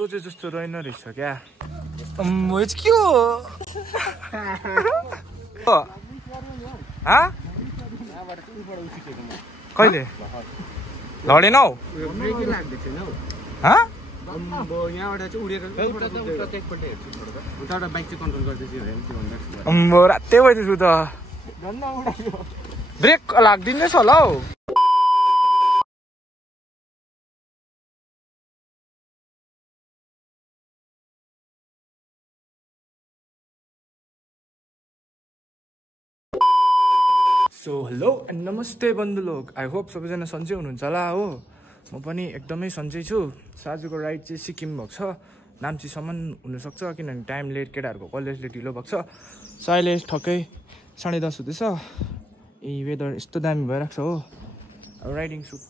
सोचे जस्तो रहेन रहेछ क्या के हो कहिले लडेनौ यहाँबाट चाहिँ उडेर एकपल्ट हेर्छु उताबाट बाइक चाहिँ कन्ट्रोल गर्दैछु रातै भइदिन्छु त ब्रेक लाग्दिँदैछ होला हौ सो हेलो एन्ड नमस्ते बन्धु लोग आई होप सबैजना सन्चै हुनुहुन्छ होला हो म पनि एकदमै सन्चै छु साजुको राइड चाहिँ सिक्किम भएको छ नाम्चीसम्म हुनसक्छ किनभने टाइम लेट केटाहरूको कलेजले ढिलो भएको छ सो अहिले ठक्कै 10:30 हुँदैछ यी वेदर यस्तो दामी भइरहेको छ हो अब राइडिङ सुट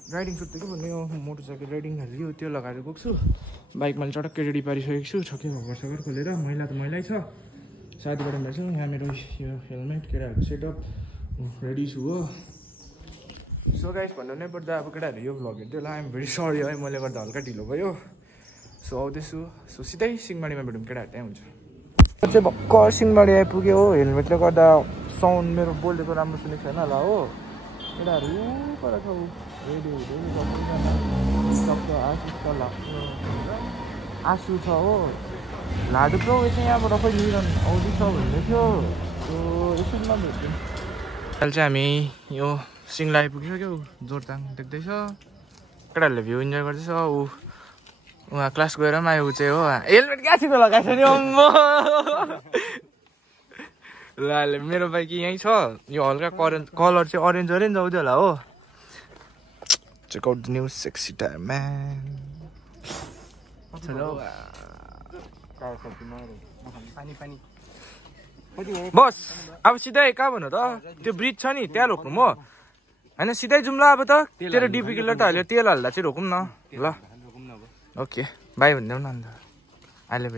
त के भन्ने हो मोटरसाइकल राइडिङ हाल्यो त्यो लगाएर गएको छु बाइकमा चटक्कै रेडी पारिसकेको छु ठक्कै घरसगर खोलेर मैला त मैलै छ साथीबाट भएछ यहाँ मेरो यो हेलमेट केटाहरूको सेटअप रेडी छु हो सो गाइस भन्नु नै पर्दा अब केटाहरू यो भ्लग हेर्दै होला आइएम भेरी सरी है मैले गर्दा हल्का ढिलो भयो सो आउँदैछु सो सिधै सिंहमारीमा भेटौँ केटाहरू त्यहाँ हुन्छ चाहिँ भर्खर सिंहमारी आइपुग्यो हो हेलमेटले गर्दा साउन्ड मेरो बोलेको राम्रो सुनेको छैन होला हो केटाहरू पर छ रेडी हुँदै आसु छ हो लाडु प्रो चाहिँ यहाँबाट खै निरन आउँदैछ भन्दै थियो सो यसोमा भेट्यौँ अहिले चाहिँ हामी यो सिङ्ला आइपुगिसक्यो जोरताङ देख्दैछ केटाहरूले भ्यू इन्जोय गर्दैछ उहाँ क्लास गएर पनि आयो ऊ चाहिँ हो हेलमेट कहाँ छिटो लगाएको छ नि अम्मो ल मेरो बाइक यहीँ छ यो हल्का कलर चाहिँ अरेन्ज आउँदै होला हो check out the new sexy tyre man बस अब सिधै कहाँ भन्नु त त्यो ब्रिज छ नि त्यहाँ रोक्नु म होइन सिधै जाउँ ल अब त तेरो डिपी किलर त हाल्यो तेल हाल्दा चाहिँ रोकौँ न ल ओके बाई भनिदेऊ न अन्त अहिले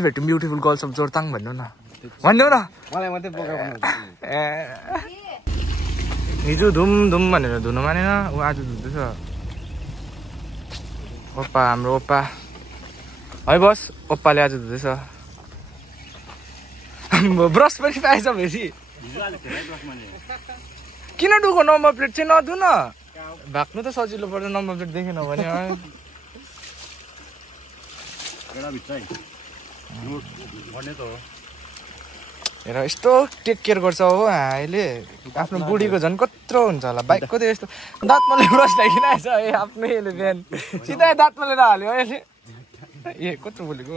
भेटौँ ब्युटिफुल गर्ल्स अफ जोरताङ भन्नु न भनिदेऊ न हिजो धुम भनेर धुनु मानेन ऊ आज धुँदैछ ओप्पा हाम्रो ओप्पा है बस ओप्पाले आज धुँदैछ ब्रस पनि पाएछ फेरि किन डुको नम्बर प्लेट चाहिँ नधु न भाग्नु त सजिलो पर्छ नम्बर प्लेट देखेन भने हेर यस्तो टेक केयर गर्छ हो अहिले आफ्नो बुढीको झन् कत्रो हुन्छ होला बाइकको त यस्तो दाँतमाले ब्रस लगाइकन आएछ है आफ्नै यसले बिहान सिधै दाँतमा लिएर हाल्यो अहिले ए कत्रो बोलेको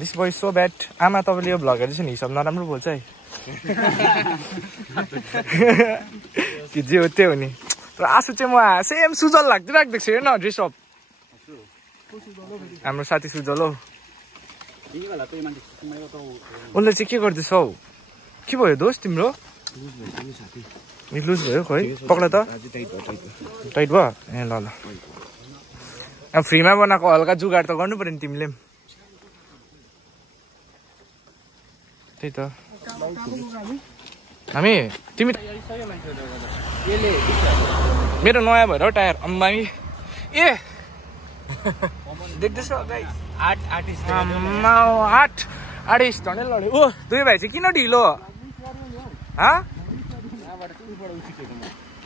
दिस बोय सो ब्याड आमा तपाईँले यो भ्लग हेर्दैछ नि हिसाब नराम्रो बोल्छ है कि जे हो त्यो हो नि तर आँसु चाहिँ म सेम सुजल लाग्दै राखिदिएको छु हेर्न ड्रेसअप हाम्रो साथी सुजल हौ उसले चाहिँ के गर्दैछ हौ के भयो दोस्त तिम्रो लुज भयो खोइ पक्ड त टाइट भयो ए ल अब फ्रीमा बनाएको हल्का जुगाड त गर्नु पर्यो नि तिमीले पनि त्यही त हामी तिमी मेरो नयाँ भएर टायर अम्बानी ए देख्दैछ आर्टिस्ट झन्डै लड्यो ओ दुई भाइ चाहिँ किन ढिलो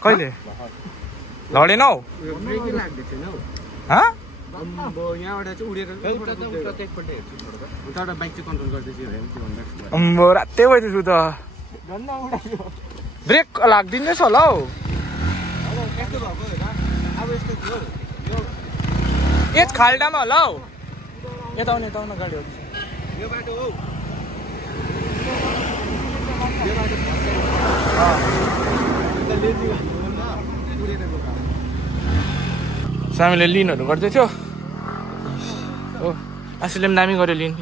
कहिले लडेनौ यहाँबाट चाहिँ उडेर एकपल्ट हेर्छु उताबाट बाइक चाहिँ कन्ट्रोल गर्दैछु रातै भइदिन्छु त ब्रेक लाग्दिँदैछ होला हौ ए खाल्डामा होला हौ यता आउने गाडी यो बाटो हौ सामीले लिनहरू गर्दै थियो हो आशीले पनि दामी गऱ्यो लिन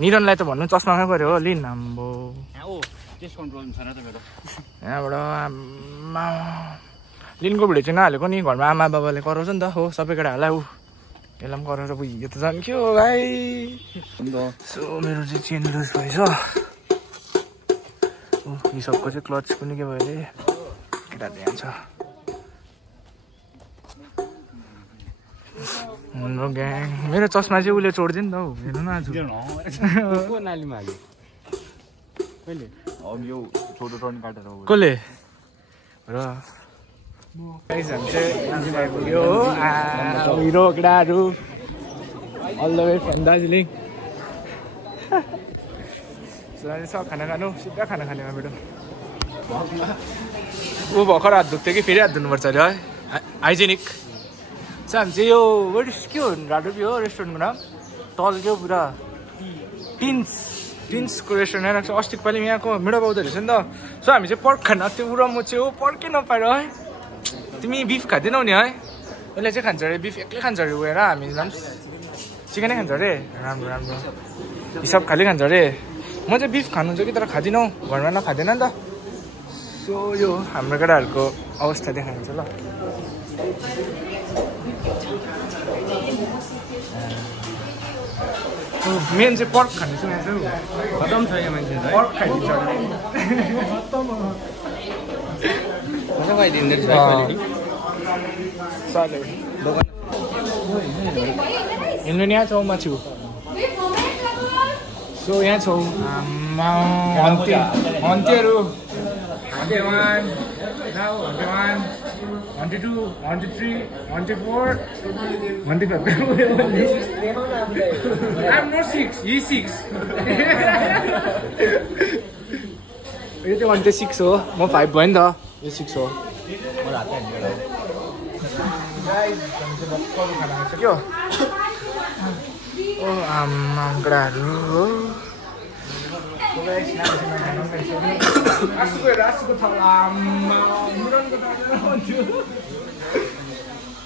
निरनलाई त भन्नु चस्मामै गऱ्यो हो लिन आम्बो यहाँबाट आम्मा लिनको भिडियो चाहिँ नहालेको नि घरमा आमा बाबाले कराउँछ नि त हो सबै केटाहरूलाई ऊ यसलाई पनि कराउँछ यो त झन् के हो भाइ सो मेरो चाहिँ चेन लुज भएछ यी सबको चाहिँ क्लच पनि के भयो अरे केटाहरूले यहाँ छ हाम्रो ग्याङ मेरो चस्मा चाहिँ उसले चोडिदियो नि त हौ हेर्नु न आज को नालीमा हाल्यो कहिले यो छोटो टर्न काटेर कसले र गाइस हामी चाहिँ आइपुग्यो हो हिरो केटाहरू all the way from Darjeeling छ खाना खानु सिधा खाना खानेमा बेटो ऊ भर्खर हात दुख्थ्यो कि फेरि हात धुनुपर्छ अरे है हाइजेनिक चाहिँ हामी चाहिँ यो के हो राडुपी हो रेस्टुरेन्टको नाम तल क्या पुरा टिन्सको रेस्टुरेन्ट आइरहेको छ अस्तिको पालि यहाँको मिठो पाउँदो रहेछ नि त सो हामी चाहिँ पर्क खान त्यो उ र म चाहिँ हो पर्कै नपाएर है तिमी बिफ खाँदैनौ नि है उसले चाहिँ खान्छ अरे बिफ एक्लै खान्छ अरे गएर हामीलाई पनि चिकनै खान्छ अरे राम्रो राम्रो हिसाब खालि खान्छ अरे म चाहिँ बिफ खानु हुन्छ कि तर खाँदिनँ घरमा नखाँदैन नि त सो यो हाम्रो केटाहरूको अवस्था देखाइन्छ ल मेन चाहिँ पर्क खाने छु यहाँ चाहिँ खतम छ यहाँ मान्छे पर्क खाइदिन्छ मजा खाइदिँदो रहेछ क्वालिटी हिँड्नु नि यहाँ छौँ माछु सो यहाँ छौँ हन्तेहरू हन्ते 1 now hante 1 hante 2 hante 3 hante 4 hante 5 I'm not 6 he's 6 यो चाहिँ हन्ते 6 हो म 5 भयो नि त यो 6 हो के हो ओ आमा केटाहरू हो आसुको थला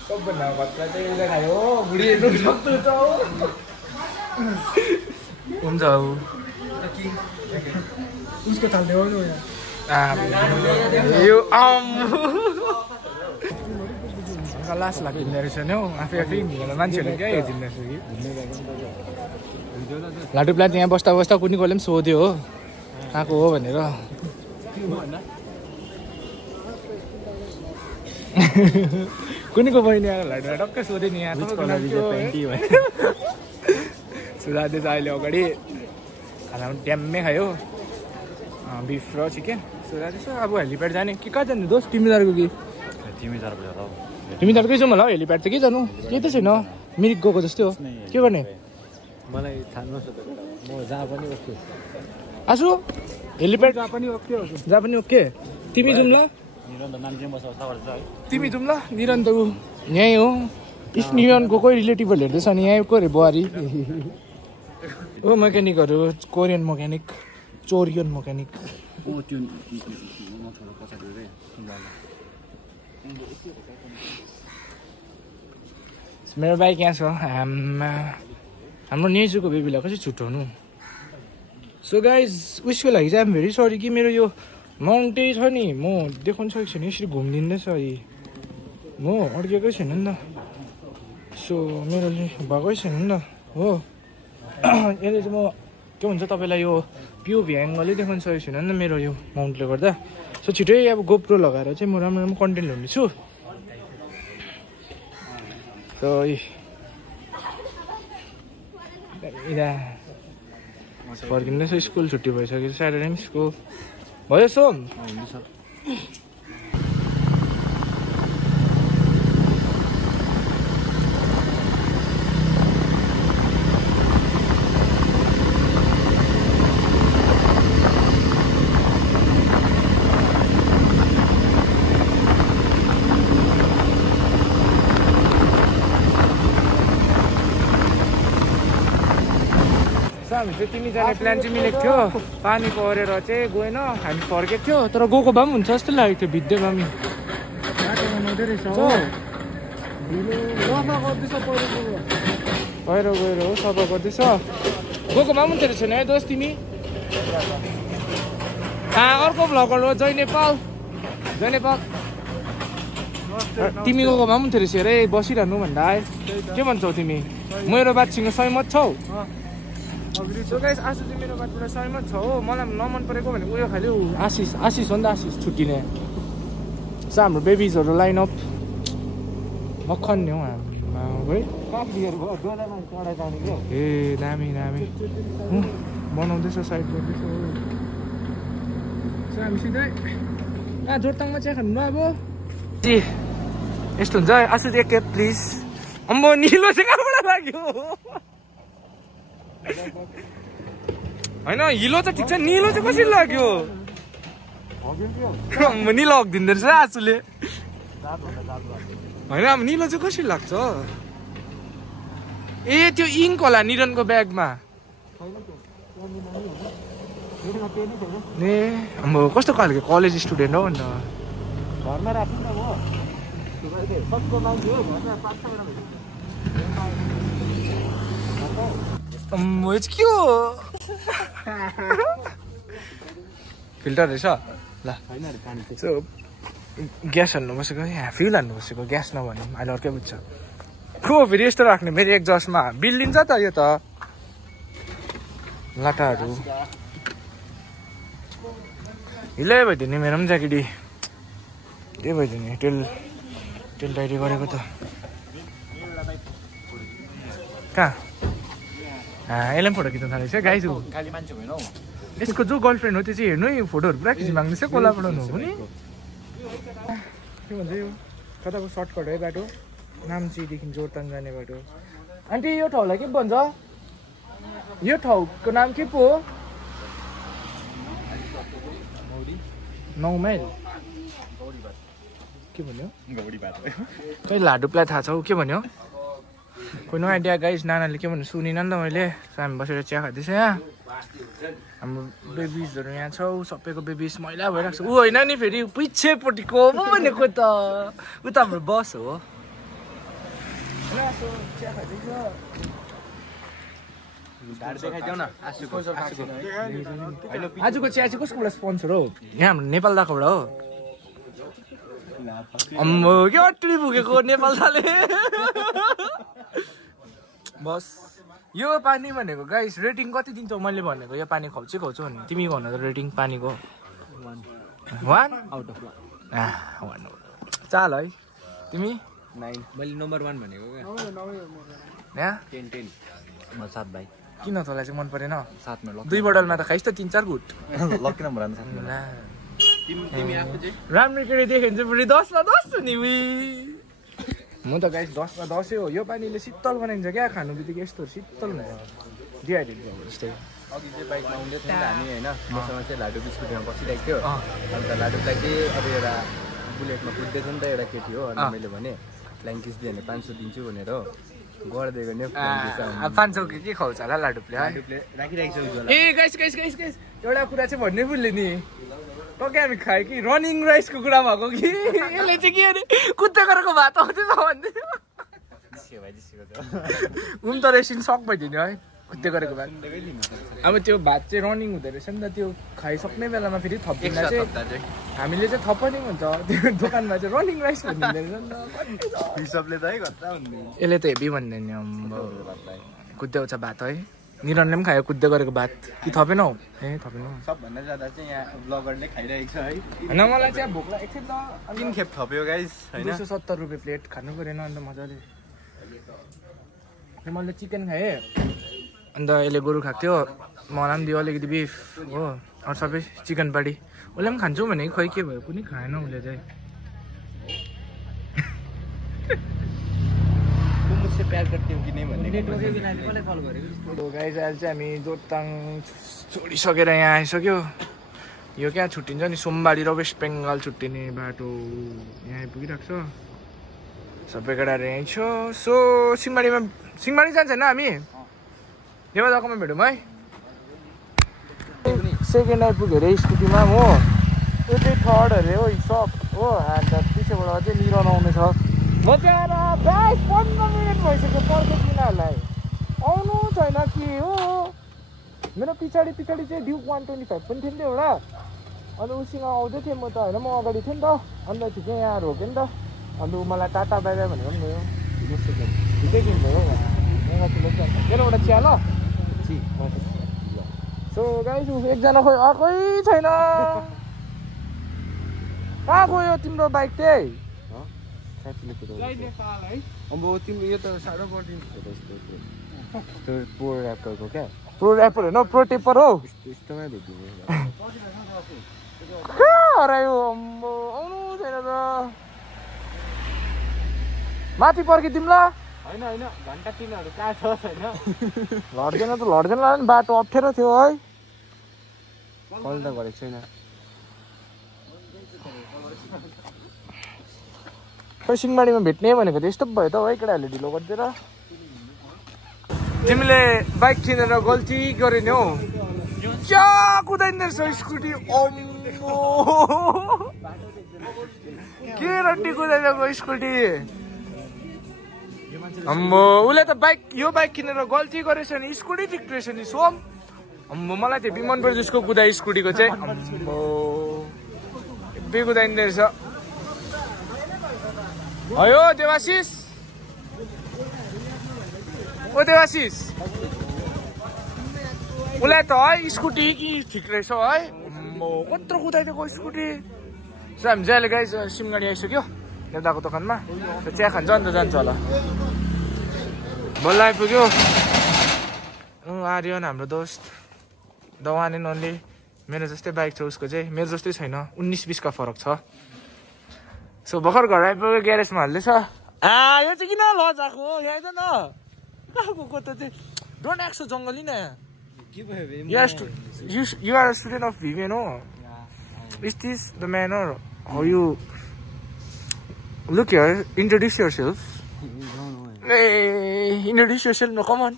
सबभन्दा भत्ला चाहिँ उसले खायो हो बुढी हेर्नु सक्दो छ हो हुन्छ हौ उसको थाल देऊ यो लास लाग्दिँदो रहेछ नि हौ आफै मान्छेहरूले क्या हेरिदिँदो रहेछ कि लाटुप्ला यहाँ बस्दा बस्दा कुनै कसले पनि सोध्यो हो कहाँको हो भनेर कुनीको बहिनी आएको लाटुला टक्कै सोध्यो नि यहाँ सुधार्दै छ अहिले अगाडि खाना पनि ट्याम्मै खायो बिफ र चिकन सुधार्दैछ अब हेलिप्याड जाने कि कहाँ जाने दोस्त तिमीदारको कि तिमीदारकै जाउँ होला हौ हेलिप्याड त के जानु केही त छैन मिरिक गएको जस्तै हो के गर्ने मलाई थाहा नसक्यो म जहाँ पनि ओके आसु हेलिप्याड जहाँ पनि ओके तिमी जाउँ ल तिमी जाउँ ल निरन्तर यहीँ हो स्नियनको कोही रिलेटिभहरू हेर्दैछ नि यहीँको अरे बुहारी ओ मेकानिकहरू कोरियन मेकानिक चोरियन मेकानिक मेरो बाइक यहाँ छ हाम्रो नेजुको बेबीलाई कसरी छुट्याउनु सो गाइज उसको लागि चाहिँ भेरी सरी कि मेरो यो माउन्टै छ नि म देखाउनु सकेको छैन यसरी घुमिदिँदैछ म अड्केकै छैन नि त सो मेरो भएकै छैन नि त हो यसले चाहिँ म के भन्छ तपाईँलाई यो पिओभी एङ्गलै देखाउनु सकेको छैन नि त मेरो यो माउन्टले गर्दा सो छिटै अब गोप्रो लगाएर चाहिँ म राम्रो राम्रो कन्टेन्ट ल्याउनेछु सो फर्किँदैछ स्कुल छुट्टी भइसक्यो स्याटरडे पनि स्कुल भयो सोम हामी चाहिँ तिमी जाने प्लान चाहिँ मिलेको थियो पानी परेर चाहिँ गएन हामी फर्केको थियो तर गएको भए पनि हुन्छ जस्तो लागेको थियो भिद्दै भए पनि बनाउँदै रहेछ हो पहिरो गएर हो सफा गर्दैछ गएको भए पनि हुन्थ्यो रहेछ नि है दोस्त तिमी अर्को भ्लगर हो जय नेपाल तिमी गएको भए पनि हुन्थ्यो रहेछ अरे बसिरहनु भन्दा आए के भन्छौ तिमी मेरो बातसँग सहमत छौ सो गाइस आशु चाहिँ मेरो बातबाट सहमत छ हो मलाई नमन परेको भनेको उयो खालि आशिष हो नि त आशिष छुट्टिने सो हाम्रो बेबिजहरू लाइन अप मक्खन नि हौ है ए दामी दामी बनाउँदैछ साइड गर्दैछ हामी सिधै जोरथाङमा चिया खानु अब यस्तो हुन्छ आसु एक खेप प्लिज अम्बो निलो चाहिँ कहाँबाट लाग्यो होइन हिलो त ठिक छ निलो चाहिँ कसरी लाग्यो निलो हगिदिँदो रहेछ आसुले होइन अब निलो चाहिँ कसरी लाग्छ ए त्यो इङ्क होला निरनको ब्यागमा ए अब कस्तो खालको कलेज स्टुडेन्ट हो अन्त घरमा राख्नु न सबको मान्छे हो घरमा 5-6 के हो फिल्टर रहेछ ल ग्यास हाल्नु बसेको यहाँ फ्युल हाल्नु बसेको ग्यास नभने अहिले अर्कै बुझ्छ खो फेरि यस्तो राख्ने फेरि एक्जस्टमा बिल्लिन्छ त यो त लाटाहरू हिलै भइदियो नि मेरो पनि ज्याकेटी त्यही भइदियो नि तेल टाइडी गरेको त कहाँ यसलाई पनि फोटो खिच्न थालेको छ गाइज खाली मान्छे होइन हौ यसको जो गर्लफ्रेन्ड हो त्यो चाहिँ हेर्नु है फोटोहरू पुरा खिच्नु माग्दैछ कोलाबाट हो पनि के भन्छ यो कताको सर्टकट है बाटो नाम्चीदेखि जोरथाङ जाने बाटो आन्टी यो ठाउँलाई के भन्छ यो ठाउँको नाम के पो हो 9 माइल के भन्यो खै लाडुप्लाई थाहा छ हौ के भन्यो कोही नो आइडिया गाइस नानाले के भन्नु सुनिनँ नि त मैले हामी बसेर चिया खाँदैछ यहाँ हाम्रो बेबिजहरू यहाँ छौ सबैको बेबिज मैला भइरहेको छ ऊ होइन नि फेरि पिछेपट्टिको पो भनेको त ऊ त हाम्रो बस हो चिया खाँदैछ आजको चिया चाहिँ कसकोबाट स्पोन्सर हो यहाँ हाम्रो नेपाल दाकोबाट हो अम्मो के अट्टी पुगेको नेपाल दाले बस यो पानी भनेको गाइस रेटिङ कति दिन्छौ मैले भनेको यो पानी खुवाउँछु भने तिमी भन त रेटिङ पानीको 1 आउट अफ 1 चाल है तिमी 9 मैले नम्बर 1 भनेको क्या 10 म 7 भाइ किन तँलाई चाहिँ मन परेन 7 मा 2 बोतलमा त खाइस् त 3-4 गुट लक्की नम्बर आन्छ तिमी आफू चाहिँ राम्रो केटी देख्यो भने चाहिँ फेरि 10 मा 10 हो नि म त गाइस 10 मा 10 हो यो पानीले शीतल बनाइन्छ क्या खानु बित्तिकै यस्तो शीतल हुन्छ डिहाइड्रेट भयो जस्तै अघि चाहिँ बाइकमा आउँदै थियो नि हामी होइन मसँग चाहिँ लाडु बिस्कुटमा बसिरहेको थियो अन्त लाडुलाई चाहिँ अब एउटा बुलेटमा कुद्दैछ नि त एउटा केटी हो अनि मैले भने फ्लाइङ किस दियो भने 500 दिन्छु भनेर हो गरिदिएको नि 500 के खुवाउँछ होला लाडुले राखिरहेको छ ए गाइस एउटा कुरा चाहिँ भन्नै भुल्यो नि टक्कै हामी खायो कि रनिङ राइसको कुरा भएको कि यसले चाहिँ के अरे कुद्दै गरेको भात आउँदैछ भन्दै उम तर एकछिन सक भइदियो नि है कुद्दै गरेको भात अब त्यो भात चाहिँ रनिङ हुँदो रहेछ नि त त्यो खाइसक्ने बेलामा फेरि थपिँदा चाहिँ हामीले चाहिँ थप पनि हुन्छ त्यो दोकानमा चाहिँ रनिङ राइस भनिदिँदो रहेछ नि त हिसाबले त है घट्टा हुँदैन यसले त हेभी भन्दैन नि कुद्दै आउँछ भात है निरनले पनि खायो कुद्दै गरेको भात कि थपेन हौ ए थपेन सबभन्दा ज्यादा चाहिँ यहाँ ब्लगरले खाइरहेको छ है होइन मलाई चाहिँ भोक लागेको थियो नि 3 खेप थप्यो गाइस हैन 270 रुपियाँ प्लेट खानु परेन अन्त मजाले मैले चिकन खाएँ अन्त यसले गोरु खाएको थियो मलाई पनि दियो अलिकति बिफ हो अरू सबै चिकन पार्टी उसले पनि खान्छु भने खोइ के भयो कुनै खाएन उसले चाहिँ प्यार गर्थ्यौँ कि नै भन्ने गाइस अहिले चाहिँ हामी जोरथाङ छोडिसकेर यहाँ आइसक्यो यो क्या छुट्टिन्छ नि सोमबारी र वेस्ट बेङ्गाल छुट्टिने बाटो यहाँ आइपुगिरहेको छ सबै केटाहरू यहीँ छ सो सिंहमारी जान्छ होइन हामी देवा जग्गामा भेटौँ है सेकेन्ड आइपुग्यो अरे स्कुटीमा हो यो चाहिँ थर्ड अरे हो सप हो अन्त पछिबाट अझै निरन आउने छ म चाहिँ आएर गाइस 15 मिनट भइसक्यो पर्खेँ तिनीहरूलाई आउनु छैन के हो मेरो पछाडि चाहिँ ड्युक 125 पनि थियो नि त एउटा अन्त उसँग आउँदै थिएँ म त होइन म अगाडि थिएँ नि त अन्त ठिकै यहाँ रोक्यो नि त अन्त मलाई टाटा बाई बाई भनेको पनि गयो ठिकै किन्छ हो एउटा चिया ल सो गाइस एकजना खोइ अर्कै छैन कहाँ गयो तिम्रो बाइक चाहिँ साथीले कुदाउँछ जय नेपाल है अब तिम्रो यो त साह्रो पर्दिन्छ यस्तो प्रो ऱ्यापरको क्या प्रो ऱ्यापर होइन प्रो टेपर हो यस्तोमा भेटिने हरायो अम्बो आउनु छैन त माथि पर्खिदिउँ ल होइन घन्टा 3हरू कहाँ छ छैन लड्दैन नि बाटो अप्ठ्यारो थियो है कल त गरेको छैन खै सिंहमारीमा भेट्ने भनेको त यस्तो भयो त है केटाहरूले ढिलो गरिदिएर तिमीले बाइक किनेर गल्ती गरे नि हौ क्या कुदाइँदो रहेछ स्कुटी अम्बो के रड्डी कुदाइदिएको स्कुटी अम्बो उसले त यो बाइक किनेर गल्ती गरेछ नि स्कुटी ठिक रहेछ नि सोम अम्बो मलाई त्यो विमान प्रदेशको कुदाइ स्कुटीको चाहिँ अम्बो बे कुदाइँदो रहेछ अयो देवाशिष ओ देवाशिष उसलाई त है स्कुटी कि ठिक रहेछ है अम्बो कत्रो कुदाइदिएको स्कुटी सो हामी चाहिँ अहिले गाइस सिमगाडी आइसक्यो दादाको दोकानमा चिया खान्छ अन्त जान्छ होला बल्ल आइपुग्यो आर्यन हाम्रो दोस्त द वान एन्ड ओन्ली मेरो जस्तै बाइक छ उसको चाहिँ मेरो जस्तै छैन 19-20 का फरक छ सो भर्खर घर आइपुग्यो ग्यारेजमा हाल्दैछ यो चाहिँ किन लजाएको यहाँ न गएको त चाहिँ डोन्ट एक्ट सो जङ्गली न you are a student of भिभेन हो is this the manner how you look here introduce yourself introduce yourself no come on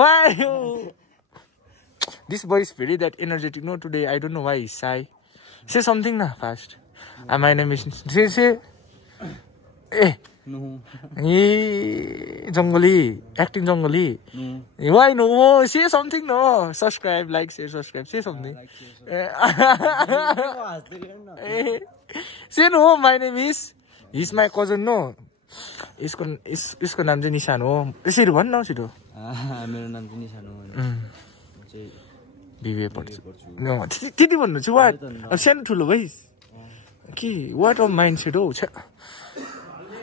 why this boy is very that energetic no today I don't know why he's shy say something na fast my name is say no jungly acting jungly why no say something no subscribe like share subscribe say something say no my name is he's my cousin no इसको नाम चाहिँ निशान हो यसरी भन्न न छिटो मेरो नाम चाहिँ निशान हो बिबी पढ्छु त्यति भन्नु छु वाट सानो ठुलो भइस के वाट अफ माइन्ड सेट हो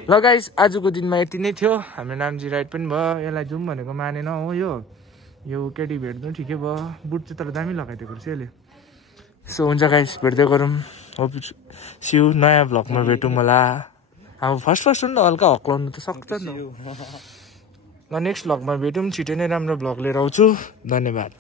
ल गाइस आजको दिनमा यति नै थियो हाम्रो नामजी राइड पनि भयो यसलाई जाउँ भनेको मानेन हो यो केटी भेट्नु ठिकै भयो बुट चाहिँ तर दामी लगाइदिएको रहेछ यसले सो हुन्छ गाइस भेट्दै गरौँ होप सिउ नयाँ भ्लगमा भेटौँ होला अब फर्स्ट हो नि त हल्का हक्लाउनु त सक्छ नि ल नेक्स्ट भ्लगमा भेटौँ छिटै नै राम्रो भ्लग लिएर आउँछु धन्यवाद